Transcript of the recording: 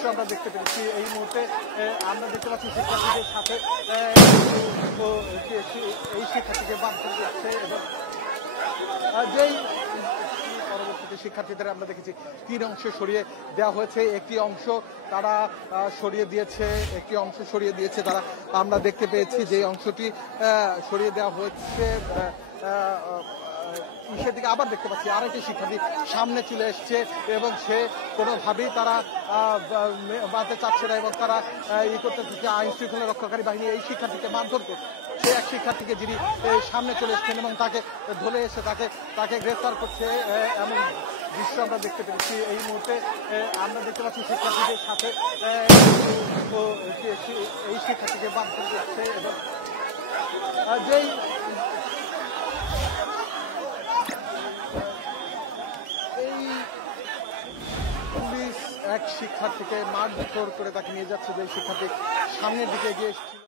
দৃশ্য আমরা দেখতে পেরেছি এই মুহূর্তে। আমরা দেখতে পাচ্ছি শিক্ষার্থীদের সাথে এই শিক্ষার্থীকে বাধ্য করছে এবং যেই পরবর্তীতে শিক্ষার্থীদের আমরা দেখেছি 3 অংশে সরিয়ে দেওয়া হয়েছে। একটি অংশ তারা সরিয়ে দিয়েছে তারা আমরা দেখতে পেয়েছি যে অংশটি সরিয়ে দেওয়া হচ্ছে। সেদিকে আবার দেখতে পাচ্ছি আরেকটি শিক্ষার্থী সামনে চলে এসছে এবং সে কোনোভাবেই তারা বাঁধতে চাচ্ছে না এবং তারা করতে থেকে আইন শৃঙ্খলা রক্ষাকারী বাহিনী এই শিক্ষার্থীকে মারধর করছে। সে এক শিক্ষার্থীকে যিনি সামনে চলে এসছেন এবং তাকে ধরে এসে তাকে গ্রেফতার করছে এমন দৃশ্য আমরা দেখতে পেরেছি এই মুহূর্তে। আমরা দেখতে পাচ্ছি শিক্ষার্থীদের সাথে এই শিক্ষার্থীকে বাধ্য করছে এবং যেই পুলিশ এক শিক্ষার্থীকে মারধর করে তাকে নিয়ে যাচ্ছে, যে শিক্ষার্থী সামনের দিকে এগিয়ে এসেছিল।